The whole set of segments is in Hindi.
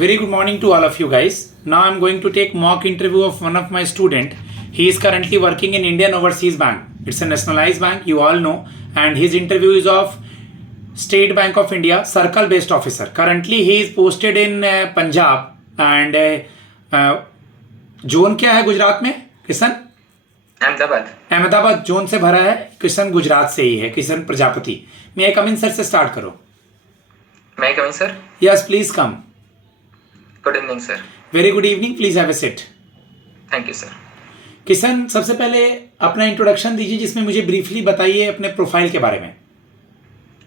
Very good morning to all of you guys. Now I'm going to take mock interview of one of my student. He is currently working in Indian Overseas Bank. It's a nationalized bank, you all know. And his interview is of State Bank of India, circle based officer. Currently he is posted in Punjab and zone क्या है गुजरात में किशन? अहमदाबाद जोन से भरा है. किशन गुजरात से ही है, किशन प्रजापति. मैं कम इन सर से स्टार्ट करो. May I come in, sir? Yes, please come. Good evening, sir. Very good evening. Please have a seat. Thank you, sir. Kishan, सबसे पहले अपना इंट्रोडक्शन दीजिए जिसमें मुझे ब्रीफली बताइए अपने प्रोफाइल के बारे में.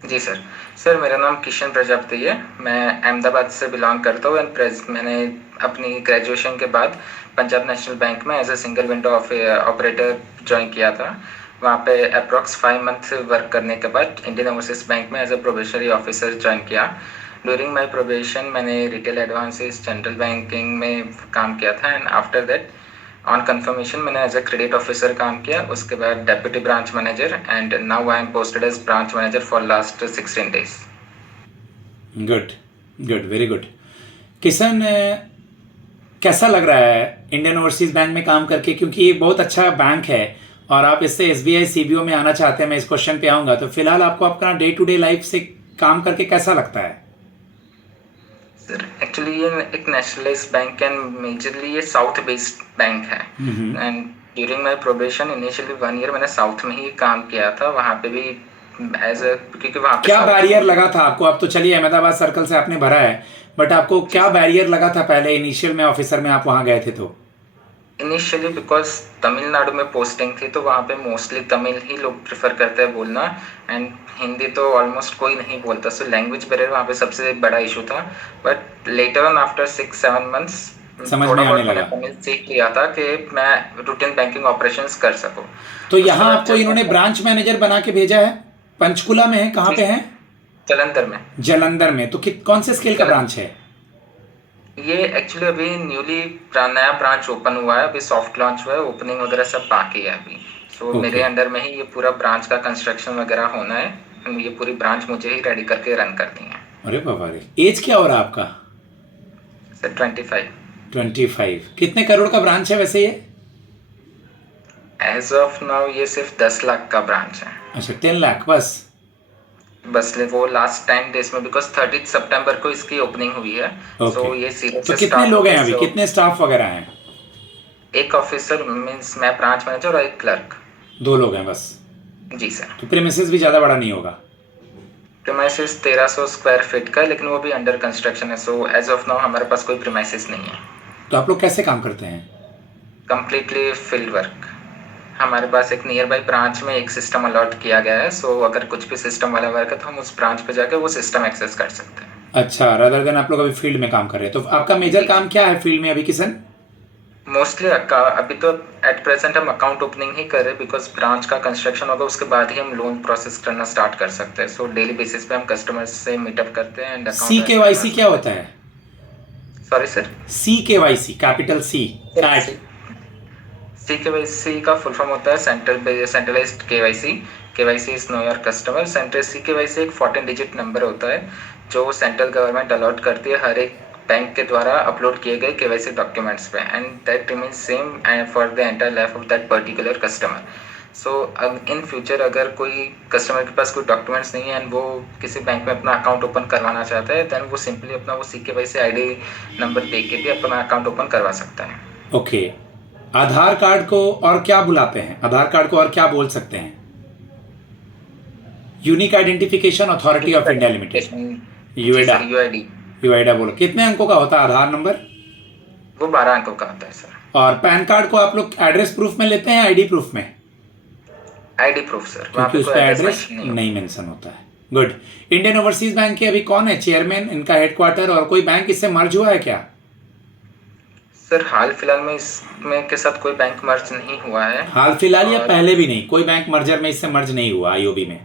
जी सर मेरा नाम किशन प्रजापति है. मैं अहमदाबाद से बिलोंग करता हूँ एंड मैंने अपनी ग्रेजुएशन के बाद पंजाब नेशनल बैंक में as a single window operator join किया था. वहाँ पे अप्रॉक्स 5 मंथ वर्क करने के बाद इंडियन ओवरसीज बैंक में as a probationary officer join किया. ड्यूरिंग माय प्रोबेशन मैंने रिटेल एडवांसेस जनरल बैंकिंग में काम किया था and after that on confirmation मैंने एज ए क्रेडिट ऑफिसर काम किया. उसके बाद deputy branch manager and now I am posted as branch manager for last 16 days. Good, very good. Kishan, कैसा लग रहा है इंडियन ओवरसीज बैंक में काम करके, क्योंकि ये बहुत अच्छा बैंक है और आप इससे SBI CBO में आना चाहते हैं. मैं इस क्वेश्चन पे आऊँगा. तो फिलहाल आपको अपना डे टू डे लाइफ से काम करके कैसा लगता है? सर एक्चुअली ये एक नेशनलाइज्ड बैंक एंड मेजरली ये साउथ बेस्ड बैंक है and during my probation initially 1 year मैंने साउथ में ही काम किया था. वहाँ पे भी एज ए क्योंकि वहाँ पे क्या बैरियर लगा था आपको? अब तो चलिए अहमदाबाद सर्कल से आपने भरा है, बट आपको क्या बैरियर लगा था पहले इनिशियल में ऑफिसर में आप वहाँ गए थे? तो इनिशियली बिकॉज तमिलनाडु में पोस्टिंग थी तो वहाँ पे मोस्टली तमिल ही लोग प्रेफर करते हैं बोलना एंड हिंदी तो ऑलमोस्ट कोई नहीं बोलता. सो लैंग्वेज बैरियर वहाँ पे सबसे बड़ा इशू था. But later on after 6-7 months समझ में आने लगा. तमिल सीख लिया था कि मैं रूटीन बैंकिंग ऑपरेशंस कर सकूँ. तो यहाँ आपको इन्होंने ब्रांच मैनेजर बना के भेजा है. पंचकुला में है? कहाँ पे है? जलंधर में. तो कौन से स्केल का ब्रांच है ये? एक्चुअली अभी न्यूली नया ब्रांच ओपन हुआ है. अभी सॉफ्ट लॉन्च हुआ है. ओपनिंग वगैरह सब बाकी है अभी. सो मेरे अंडर में ही ये पूरा ब्रांच का कंस्ट्रक्शन वगैरह होना है. ये पूरी ब्रांच मुझे ही रेडी करके रन करनी है. अरे बाबा रे. एज क्या हो रहा है आपका? सर 25. कितने करोड़ का ब्रांच है वैसे ये? एज ऑफ नाउ ये सिर्फ 10 लाख का ब्रांच है. अच्छा, 10 लाख बस वो लास्ट टाइम डेज में बिकॉज 30 सितंबर को इसकी ओपनिंग हुई है. सो ये सीरीज तो कितने लोग हैं अभी? कितने स्टाफ वगैरह हैं? एक ऑफिसर मींस मैं ब्रांच मैनेजर और एक क्लर्क. 2 लोग हैं बस. जी सर. तो प्रीमिसेस भी ज़्यादा बड़ा नहीं होगा? प्रीमाइसिस 1300 स्क्वायर फीट का है लेकिन वो भी अंडर कंस्ट्रक्शन है. सो एज ऑफ नाउ हमारे पास कोई प्रीमाइसिस नहीं है. तो आप लोग कैसे काम करते हैं? Completely field work. हमारे पास एक नियर बाई ब्रांच में एक सिस्टम अलॉट किया गया है. सो अगर कुछ भी सिस्टम वाला वर्क है तो हम उस ब्रांच पे जाकर वो सिस्टम एक्सेस कर सकते हैं. अच्छा, रादर देन आप लोग अभी फील्ड में काम कर रहे हैं. तो आपका मेजर काम क्या है फील्ड में अभी किशन? मोस्टली अभी तो एट प्रेजेंट हम अकाउंट ओपनिंग ही कर रहे हैं बिकॉज ब्रांच का कंस्ट्रक्शन होगा उसके बाद ही हम लोन प्रोसेस करना स्टार्ट कर सकते हैं. सो डेली बेसिस पे हम कस्टमर्स से मीटअप करते हैं. एंड CKYC क्या होता है? Sorry sir? CKYC, capital C. CKYC का फुल फॉर्म होता है centralised KYC. KYC is know your customer. CKYC एक 14 डिजिट नंबर होता है जो सेंट्रल गवर्नमेंट अलॉट करती है हर एक बैंक के द्वारा अपलोड किए गए KYC डॉक्यूमेंट्स पे and that remains same for the entire life of that particular customer. So in future अगर कोई कस्टमर के पास कोई डॉक्यूमेंट्स नहीं है एंड वो किसी बैंक में अपना अकाउंट ओपन करवाना चाहता है देन वो सिंपली अपना वो CKYC ID नंबर दे के भी अपना अकाउंट ओपन करवा सकता है. ओके. आधार कार्ड को और क्या बुलाते हैं? आधार कार्ड को और क्या बोल सकते हैं? Unique identification authority of India limited, UIDAI बोलो. कितने अंकों का होता है आधार नंबर? वो 12 अंकों का होता है सर. और पैन कार्ड को आप लोग एड्रेस प्रूफ में लेते हैं ID प्रूफ में? ID proof sir. क्योंकि उस पर एड्रेस नहीं मेंशन होता है. गुड. इंडियन ओवरसीज बैंक के अभी कौन है चेयरमैन, इनका हेडक्वार्टर, और कोई बैंक इससे मर्ज हुआ है क्या? सर हाल फिलहाल में इसमें के साथ कोई बैंक मर्ज नहीं हुआ है. हाल फिलहाल या पहले भी नहीं? कोई बैंक मर्जर में इससे मर्ज नहीं हुआ IOB में?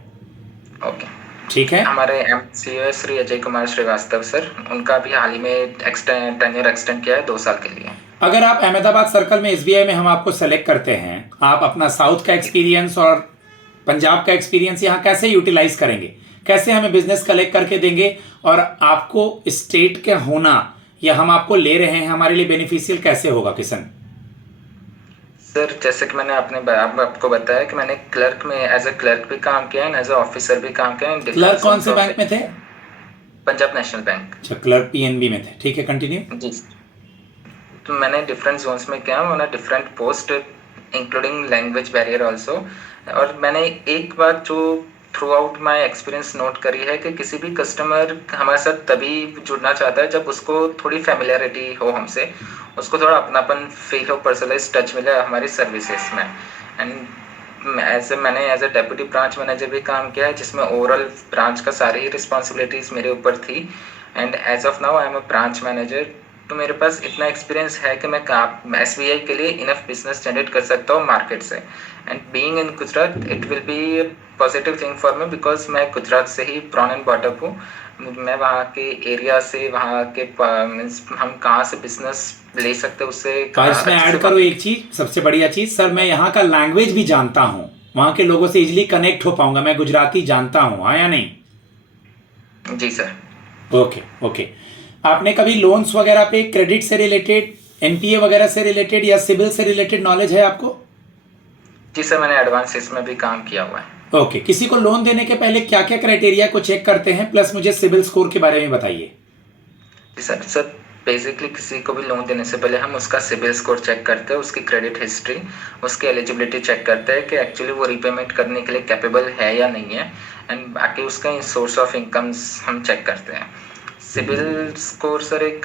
ओके, ठीक है. हमारे MCO श्री अजय कुमार श्रीवास्तव सर, उनका भी हाल ही में टेन्योर एक्सटेंड किया है 2 साल के लिए. अगर आप अहमदाबाद सर्कल में SBI में हम आपको सेलेक्ट करते हैं, आप अपना साउथ का एक्सपीरियंस और पंजाब का एक्सपीरियंस यहाँ कैसे यूटिलाइज करेंगे? कैसे हमें बिजनेस कलेक्ट करके देंगे? और आपको स्टेट का होना या हम आपको ले रहे हैं, हमारे लिए बेनिफिशियल कैसे होगा किशन? सर जैसे कि मैंने आपको बताया कि मैंने क्लर्क में एज ए क्लर्क भी काम किया है, एज ए ऑफिसर भी काम किया है। क्लर्क कौन से बैंक में थे? Punjab national bank. अच्छा, क्लर्क पीएनबी में थे, ठीक है, कंटिन्यू। जी सर। तो मैंने डिफरेंट जोन्स में किया, मैंने different post including language barrier also. और मैंने एक बात जो through out my experience note करी है कि किसी भी कस्टमर हमारे साथ तभी जुड़ना चाहता है जब उसको थोड़ी फेमिलियरिटी हो हमसे, उसको थोड़ा अपनापन फील हो, पर्सनलाइज टच मिले हमारी सर्विसेज में। एंड मैंने as a deputy branch manager भी काम किया है, जिसमें ओवरऑल ब्रांच का सारी ही रिस्पॉन्सिबिलिटीज़ मेरे ऊपर थी। And as of now I am a branch manager. तो मेरे पास इतना एक्सपीरियंस है कि मैं SBI के लिए इनफ बिजनेस जनरेट कर सकता हूँ मार्केट से। And being in Gujarat it will B positive thing for me, because मैं गुजरात से ही ब्रॉन एंड बॉटअप हूँ। मैं वहाँ के एरिया से, वहाँ के मीन्स हम कहाँ से बिजनेस ले सकते हैं उससे और इसमें ऐड करो एक चीज, सबसे बढ़िया चीज सर, मैं यहाँ का लैंग्वेज भी जानता हूँ, वहाँ के लोगों से इजिली कनेक्ट हो पाऊंगा, मैं गुजराती जानता हूँ, हाँ या नहीं? जी सर। Okay okay. आपने कभी लोन्स वगैरह पे क्रेडिट से रिलेटेड, एनपीए वगैरह से रिलेटेड या सिबिल से रिलेटेड नॉलेज है आपको? जी सर, मैंने एडवांस में भी काम किया हुआ है। ओके, किसी को लोन देने के पहले क्या क्या क्राइटेरिया को चेक करते हैं, प्लस मुझे सिबिल स्कोर के बारे में बताइए। जी सर बेसिकली किसी को भी लोन देने से पहले हम उसका सिबिल स्कोर चेक करते हैं, उसकी क्रेडिट हिस्ट्री, उसकी एलिजिबिलिटी चेक करते हैं कि एक्चुअली वो रीपेमेंट करने के लिए कैपेबल है या नहीं है। एंड बाकी उसका सोर्स ऑफ इनकम्स हम चेक करते हैं। सिबिल स्कोर सर एक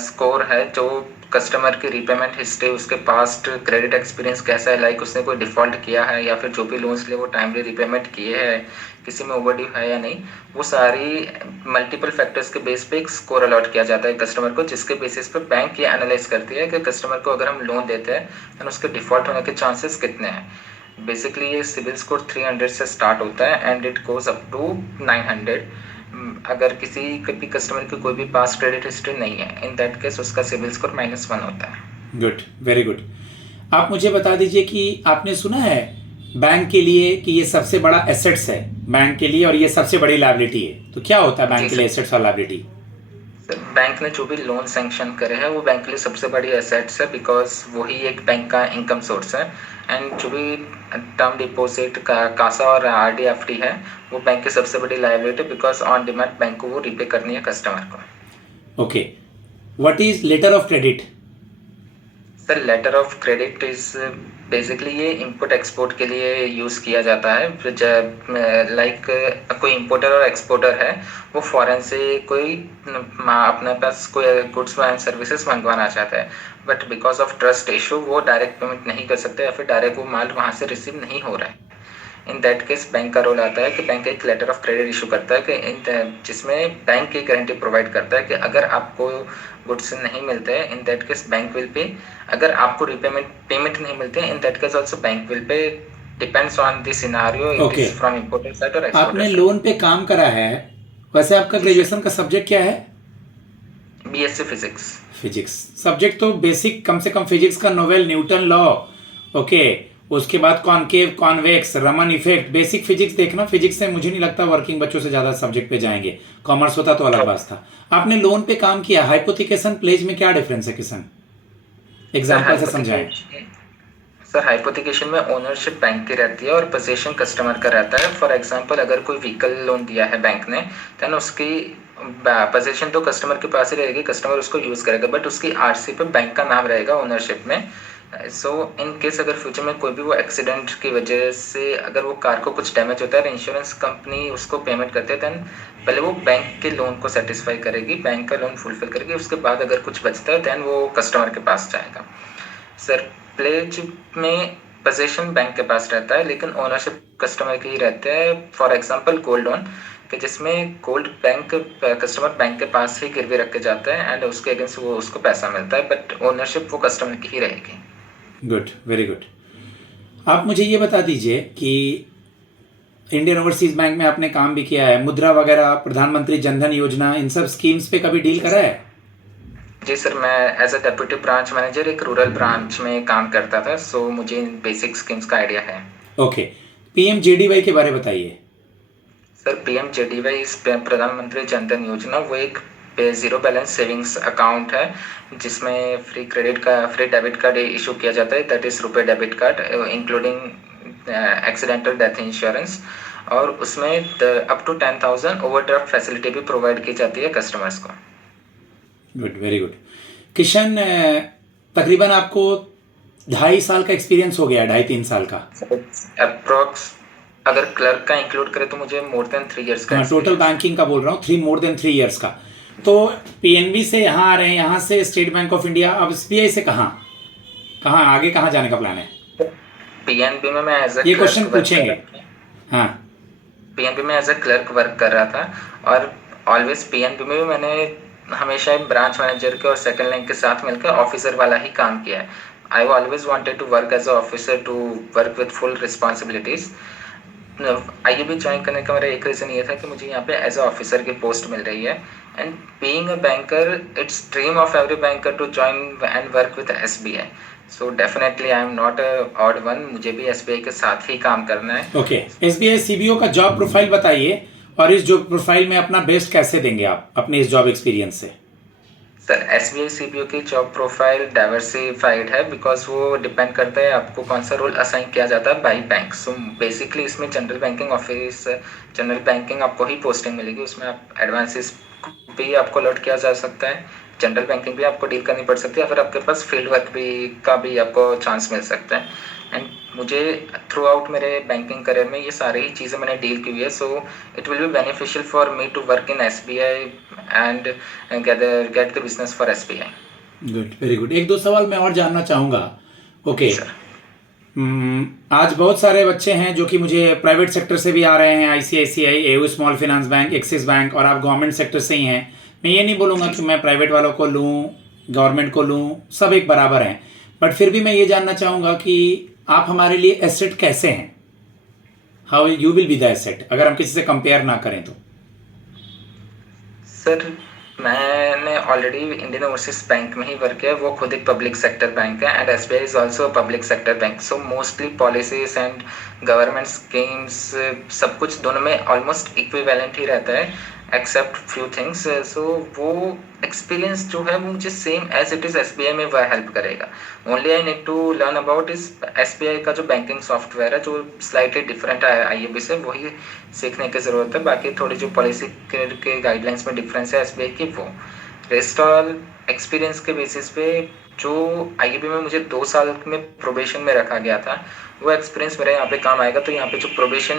स्कोर है जो कस्टमर की रीपेमेंट हिस्ट्री, उसके पास्ट क्रेडिट एक्सपीरियंस कैसा है, लाइक उसने कोई डिफ़ॉल्ट किया है या फिर जो भी लोन्स लिए वो टाइमली रीपेमेंट किए हैं, किसी में ओवरड्यू है या नहीं, वो सारी मल्टीपल फैक्टर्स के बेस पे एक स्कोर अलॉट किया जाता है कस्टमर को, जिसके बेसिस पे बैंक ये एनालाइज करती है कि कस्टमर को अगर हम लोन देते हैं तो उसके डिफ़ॉल्ट होने के चांसेस कितने हैं। बेसिकली ये सिबिल स्कोर 300 से स्टार्ट होता है and it goes up to 900। अगर किसी भी कस्टमर की कोई भी पास क्रेडिट हिस्ट्री नहीं है, इन दैट केस उसका सिबिल स्कोर -1 होता है। Good, very good. आप मुझे बता दीजिए कि आपने सुना है बैंक के लिए कि ये सबसे बड़ा एसेट्स है बैंक के लिए और ये सबसे बड़ी लायबिलिटी है, तो क्या होता है बैंक के लिए एसेट्स और लायबिलिटी? बैंक ने जो भी लोन सैंक्शन करे हैं वो बैंक के लिए सबसे बड़ी एसेट्स है, बिकॉज वही एक बैंक का इनकम सोर्स है। एंड जो भी टर्म डिपॉजिट का कासा और RD FD है वो बैंक की सबसे बड़ी liability, because on demand bank को वो रीपे करनी है कस्टमर को। Okay, what is letter of credit? Sir letter of credit is basically ये इंपोर्ट एक्सपोर्ट के लिए यूज़ किया जाता है। लाइक कोई इंपोर्टर और एक्सपोर्टर है, वो फॉरेन से कोई अपने पास कोई गुड्स एंड सर्विसेज मंगवाना चाहता है, but because of trust issue वो डायरेक्ट पेमेंट नहीं कर सकते या फिर डायरेक्ट वो माल वहाँ से रिसीव नहीं हो रहा है। इन दैट केस बैंक का रोल आता है कि बैंक एक लेटर ऑफ क्रेडिट इशू करता है कि जिसमें बैंक की गारंटी प्रोवाइड करता है कि अगर आपको गुड्स नहीं मिलते हैं, in that case bank will pay. अगर आपको पेमेंट नहीं मिलते हैं, in that case also bank will pay, depends on the scenario, it is from importer side और एक्सपोर्टर। आपने लोन पे काम करा है, वैसे आपका ग्रेजुएशन का सब्जेक्ट क्या है? BSc physics. फिजिक्स सब्जेक्ट तो बेसिक, कम से कम फिजिक्स का नोवेल, न्यूटन लॉ, ओके, उसके बाद concave, convex, Raman effect, basic physics देखना। फिजिक्स से मुझे नहीं लगता वर्किंग बच्चों से ज़्यादा सब्जेक्ट पे जाएंगे, कॉमर्स होता तो अलग बात था। आपने लोन पे काम किया, हाइपोथिकेशन प्लेज में क्या डिफरेंस है किशन? एग्जाम्पल से समझाएं। सर हाइपोथिकेशन में ओनरशिप बैंक की रहती है और पोजीशन कस्टमर का रहता है। फॉर एग्जांपल अगर कोई व्हीकल लोन दिया है बैंक ने, देन उसकी पोजीशन तो कस्टमर के पास ही रहेगी, कस्टमर उसको यूज़ करेगा, बट उसकी RC पे बैंक का नाम रहेगा ओनरशिप में। सो इन केस अगर फ्यूचर में कोई भी वो एक्सीडेंट की वजह से अगर वो कार को कुछ डैमेज होता है, इंश्योरेंस कंपनी उसको पेमेंट करते हैं, दैन पहले वो बैंक के लोन को सेटिस्फाई करेगी, बैंक का लोन फुलफिल करेगी, उसके बाद अगर कुछ बचता है दैन वो कस्टमर के पास जाएगा। सर प्लेज में पोजीशन बैंक के पास रहता है, लेकिन ओनरशिप कस्टमर की ही रहते हैं। फॉर एग्जांपल गोल्ड लोन कि जिसमें गोल्ड बैंक कस्टमर बैंक के पास ही गिरवी रख के जाता है एंड उसके अगेंस्ट वो उसको पैसा मिलता है, बट ओनरशिप वो कस्टमर की ही रहेगी। Good, very good. आप मुझे ये बता दीजिए कि इंडियन ओवरसीज बैंक में आपने काम भी किया है, मुद्रा वगैरह, प्रधानमंत्री जनधन योजना, इन सब स्कीम्स पे कभी डील करा है? जी सर, मैं एज अ डेप्यूटी ब्रांच मैनेजर एक रूरल ब्रांच में काम करता था, सो मुझे बेसिक स्कीम्स का आइडिया है। ओके, PMJDY के बारे बताइए। सर PMJDY इस प्रधानमंत्री जनधन योजना वो एक पे ज़ीरो बैलेंस सेविंग्स अकाउंट है, जिसमें फ्री डेबिट कार्ड इशू किया जाता है, दैट इज़ रुपए debit card including accidental death insurance, और उसमें अप टू 10,000 ओवरड्राफ्ट फैसिलिटी भी प्रोवाइड की जाती है कस्टमर्स को। Good, very good. किशन, तकरीबन आपको 2.5 साल का एक्सपीरियंस हो गया, 2.5-3 साल का अप्रोक्स। अगर क्लर्क का इंक्लूड करें तो मुझे मोर देन 3 इयर्स का। हाँ, टोटल बैंकिंग का बोल रहा हूँ, मोर देन 3 इयर्स का। तो पीएनबी से यहाँ आ रहे हैं, यहाँ से स्टेट बैंक ऑफ इंडिया, अब एसबीआई से कहाँ आगे कहाँ जाने का प्लान है? पीएनबी में मैं एज ये क्वेश्चन पूछेंगे। हाँ, पीएनबी में एज अ क्लर्क वर्क कर रहा था, और ऑलवेज पीएनबी में भी मैंने हमेशा ब्रांच मैनेजर के और सेकंड लाइन के साथ मिलकर ऑफिसर वाला ही काम किया है। I always wanted to work as a officer, to work with full responsibilities. IAB join करने का मेरा एक रीज़न ये था कि मुझे यहाँ पे एज अ ऑफिसर की पोस्ट मिल रही है, and being a banker, it's dream of every banker to join and work with SBI. So definitely I am not a odd one, मुझे भी एसबीआई के साथ ही काम करना है। ओके, एसबीआई सीबीओ का जॉब प्रोफाइल बताइए, और इस जॉब प्रोफाइल में अपना बेस्ट कैसे देंगे आप अपने इस जॉब एक्सपीरियंस से? सर, एसबीआई सीबीओ की जॉब प्रोफाइल डाइवर्सिफाइड है, बिकॉज वो डिपेंड करता है आपको कौन सा रोल असाइन किया जाता है बाई बैंक। सो बेसिकली इसमें जनरल बैंकिंग आपको ही पोस्टिंग मिलेगी, उसमें आप एडवांसेस भी आपको अलॉट किया जा सकता है, जनरल बैंकिंग भी आपको डील करनी पड़ सकती है, फिर आपके पास फील्ड वर्क का भी आपको चांस मिल सकता है। एंड मुझे थ्रू आउट मेरे बैंकिंग करियर में ये सारी ही चीज़ें मैंने डील की हुई है, so it will be beneficial for me to work in SBI and get the business for SBI. Good, very good. 1-2 सवाल मैं और जानना चाहूँगा। ओके, आज बहुत सारे बच्चे हैं जो कि मुझे प्राइवेट सेक्टर से भी आ रहे हैं, ICICI, AU small finance bank, axis bank, और आप गवर्नमेंट सेक्टर से ही हैं। मैं ये नहीं बोलूँगा कि मैं प्राइवेट वालों को लूँ, गवर्नमेंट को लूँ, सब एक बराबर हैं, बट फिर भी मैं ये जानना चाहूँगा कि आप हमारे लिए एसेट कैसे हैं? How you will be the asset, अगर हम किसी से कंपेयर ना करें तो? सर, मैंने ऑलरेडी इंडियन ओवरसीज बैंक में ही वर्क किया, वो खुद एक पब्लिक सेक्टर बैंक है, and SBI is also public sector bank. So mostly policies and government schemes सब कुछ दोनों में ऑलमोस्ट इक्विवेलेंट ही रहता है, एक्सेप्ट फ्यू थिंग्स। सो वो एक्सपीरियंस जो है वो मुझे same as it is SBI में वह हेल्प करेगा। Only I need to learn about इस एसबीआई का जो बैंकिंग सॉफ्टवेयर है, जो स्लाइटली डिफरेंट है आईएबी से, वही सीखने की ज़रूरत है। बाकी थोड़ी जो पॉलिसी के गाइडलाइंस में डिफरेंस है एसबीआई की, वो रेस्ट ऑल एक्सपीरियंस के बेसिस पे जो आईएबी में मुझे 2 साल में प्रोबेशन में रखा गया था, वो एक्सपीरियंस मेरे यहाँ पे काम आएगा। तो यहाँ पे जो probation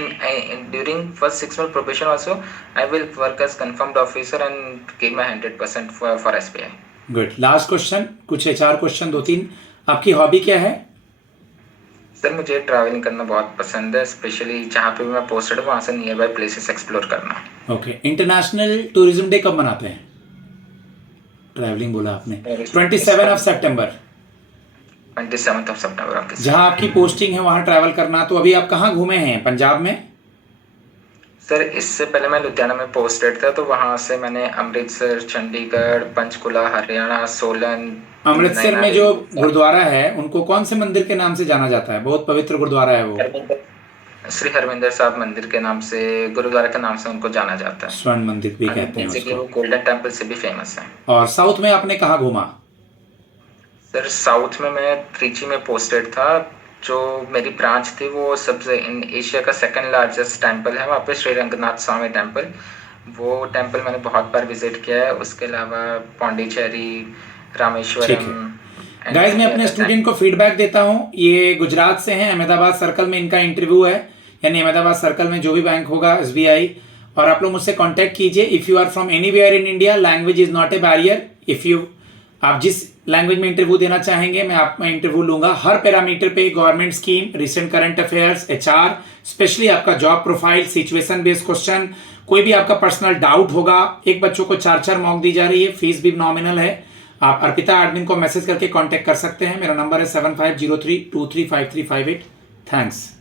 during first 6 month probation also I will work as confirmed officer and give my 100% for SBI. Good. Last question, कुछ एचआर क्वेश्चन 2-3। आपकी हॉबी क्या है? सर, मुझे ट्रैवलिंग करना बहुत पसंद है, स्पेशली जहाँ पे भी मैं पोस्टेड वहाँ से नियर बाय प्लेसेस एक्सप्लोर करना। ओके, इंटरनेशनल टूरिज्म डे कब मनाते हैं? ट्रैवलिंग बोला आपने, 27 ऑफ सितंबर। 27 ऑफ सितंबर। जहाँ आपकी पोस्टिंग है वहाँ ट्रैवल करना। तो अभी आप कहाँ घूमे हैं पंजाब में? सर, इससे पहले मैं लुधियाना में पोस्टेड था, तो वहाँ से मैंने अमृतसर, चंडीगढ़, पंचकुला, हरियाणा, सोलन। अमृतसर में जो गुरुद्वारा है उनको कौन से मंदिर के नाम से जाना जाता है? बहुत पवित्र गुरुद्वारा है वो। श्री हरमिंदर साहब मंदिर के नाम से, गुरुद्वारा के नाम से उनको जाना जाता है। स्वर्ण मंदिर भी कहते हैं उसको। वो गोल्डन टेम्पल से भी फेमस है। और साउथ में आपने कहाँ घूमा? सर, साउथ में मैं त्रिची में पोस्टेड था। जो मेरी ब्रांच थी वो सबसे इन एशिया का सेकंड लार्जेस्ट टेम्पल है, वहाँ पे श्री रंगनाथ स्वामी टेम्पल। वो टेम्पल मैंने बहुत बार विजिट किया है। उसके अलावा पौंडीचेरी, रामेश्वरम। गाइस, मैं अपने स्टूडेंट को फीडबैक देता हूँ। ये गुजरात से हैं, अहमदाबाद सर्कल में इनका इंटरव्यू है, यानी अहमदाबाद सर्कल में जो भी बैंक होगा एसबीआई। और आप लोग मुझसे कांटेक्ट कीजिए। If you are from anywhere in India, language is not a barrier. आप जिस लैंग्वेज में इंटरव्यू देना चाहेंगे मैं आप में इंटरव्यू लूंगा। हर पैरामीटर पे, government scheme, recent current affairs, HR, specially आपका job profile, situation based question, कोई भी आपका पर्सनल डाउट होगा। एक बच्चों को 4 मॉक दी जा रही है, फीस भी नॉमिनल है। आप अर्पिता एडमिन को मैसेज करके कांटेक्ट कर सकते हैं। मेरा नंबर है 7503235358। थैंक्स।